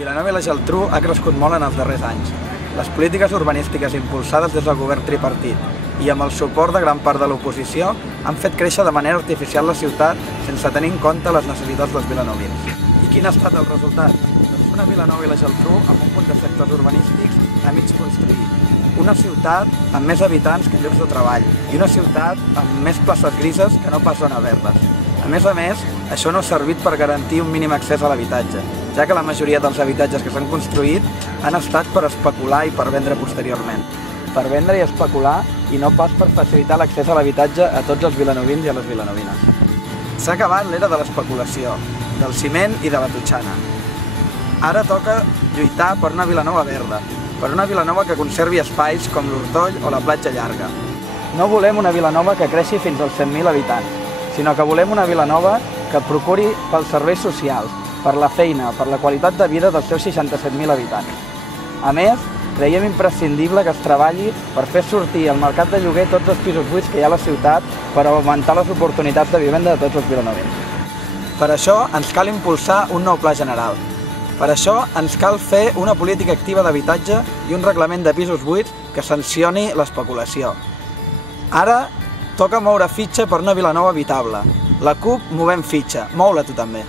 Vilanova i la Geltrú ha crescut molt en els darrers anys. Les polítiques urbanístiques impulsades des del govern tripartit i amb el suport de gran part de l'oposició han fet créixer de manera artificial la ciutat sense tenir en compte les necessitats dels vilanovins. I quin ha estat el resultat? Doncs una Vilanova i la Geltrú amb un punt de sectors urbanístics a mig construir. Una ciutat amb més habitants que llocs de treball i una ciutat amb més places grises que no pas zones verdes. A més, això no ha servit per garantir un mínim accés a l'habitatge, ja que la majoria dels habitatges que s'han construït han estat per especular i per vendre posteriorment. Per vendre i especular i no pas per facilitar l'accés a l'habitatge a tots els vilanovins i a les vilanovines. S'ha acabat l'era de l'especulació, del ciment i de la totxana. Ara toca lluitar per una Vilanova verda, per una Vilanova que conservi espais com l'Hortoll o la Platja Llarga. No volem una Vilanova que creixi fins als 100.000 habitants, sinó que volem una Vilanova que procuri pels serveis socials, per la feina, per la qualitat de vida dels seus 67.000 habitants. A més, creiem imprescindible que es treballi per fer sortir al mercat de lloguer tots els pisos buits que hi ha a la ciutat per augmentar les oportunitats de vivenda de tots els vilanovins. Per això ens cal impulsar un nou pla general. Per això ens cal fer una política activa d'habitatge i un reglament de pisos buits que sancioni l'especulació. Ara toca moure fitxa per una Vilanova habitable. La CUP movem fitxa, mou-la tu també.